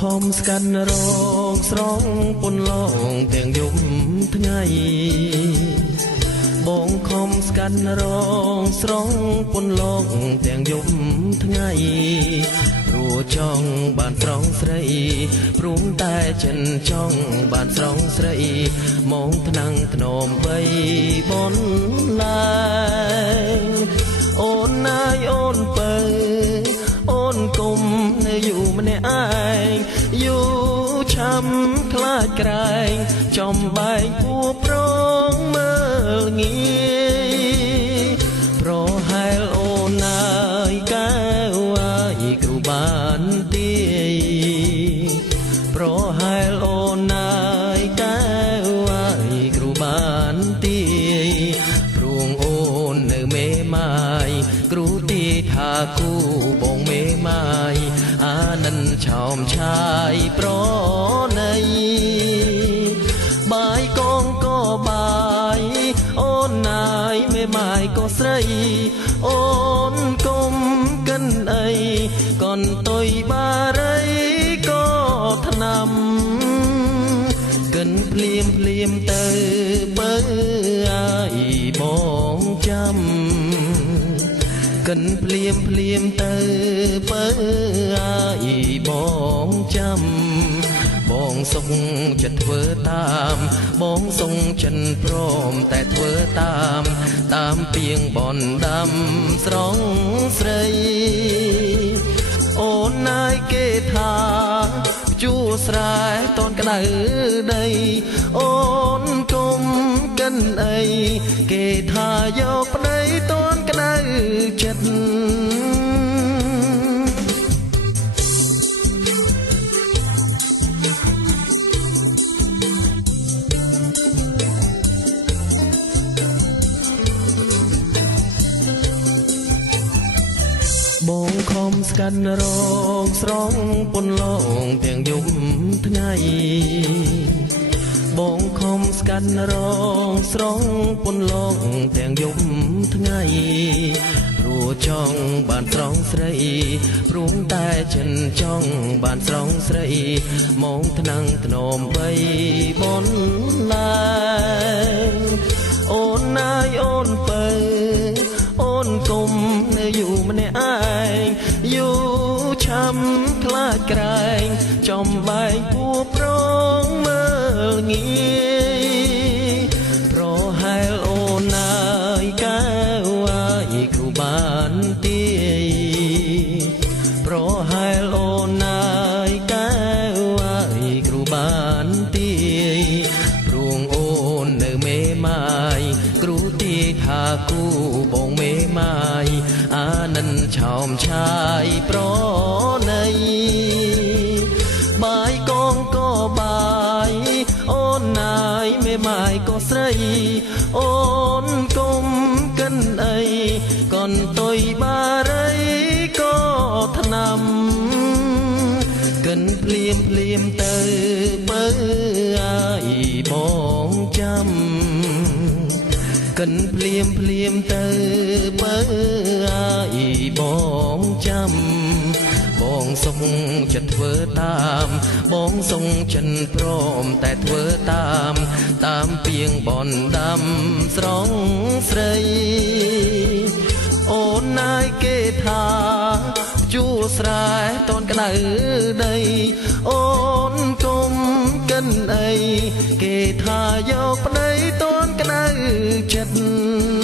ខំស្កាន់រងស្រងពន្លងទាំងយប់ថ្ងៃបងខំស្កាន់រងស្រងពន្លងទាំងយប់ថ្ងៃព្រោះចង់បានស្រងស្រីព្រមតែចិនចង់បានស្រងស្រីមកថ្នាំងធ្នមបីបនឡាយអូនណាយអូនពើអូនគុំនៅอยู่ម្នាក់ឯងอยู่ឆាំខ្លាចក្រែងចំបែកពួរប្រងមើលងាយប្រហែលអូនណាយកែវអាយគ្រូបានទាយប្រហែលអូនណាយកែវអាយគ្រូបានទាយព្រួងអូននៅមេម៉ាយគ្រូទីថាគូបងមេម៉ាយអានិនឆោមឆាយប្រណីបាយកងក៏បាយអូនណាយមេម៉ាយក៏ស្រីអូនគុំកិនអីកនតុយបារីក៏ថ្នាំកិនភ្លាមទៅបើអាយបងចាំកិនភ្លាមទៅបើអាយបងចាំបងសុខចិត្តធ្វើតាមបងសុងចិនព្រមតែធ្វើតាមពីងបនដាំស្រងស្រីអូនណាយគេថាជួស្រែតនក្តៅដីអូនគុំកិនអីគេថាយកប្តីតនក្តៅចិត្តបងខំស្កាន់រងស្រងពន្លងទាំងយប់ថ្ងៃបងខំស្កាន់រងស្រងពន្លងទាំងយប់ថ្ងៃព្រោះចង់បានស្រងស្រីព្រមតែចិនចង់បានស្រងស្រីមកថ្នាំងធ្នមបីបនឡាយអូនណាយអូនពើអូនគុំនៅอยู่ម្នាក់ឯងอยู่ឆាំខ្លាចក្រែងចំបែកពួរប្រងមើលងាយប្រហែលអូនណាយកែវអាយគ្រូបានទាយប្រហែលអូនណាយកែវអាយគ្រូបានទាយព្រួងអូននៅមេម៉ាយគ្រូទីថាគូបងមេម៉ាយអានិនឆោមឆាយប្រណីបាយកងក៏បាយអូនណាយមេម៉ាយក៏ស្រីអូនគុំកិនអីកនតុយបារីក៏ថ្នាំកិនភ្លាមទៅបើអាយបងចាំកិនភ្លាមទៅបើអាយបងចាំបងសុខចិត្តធ្វើតាមបងសុងចិនព្រមតែធ្វើតាមពីងបនដាំស្រងស្រីអូនណាយគេថាជួស្រែតនក្តៅដីអូនគុំកិនអីគេថាយកប្តីតនក្តៅចិត្ត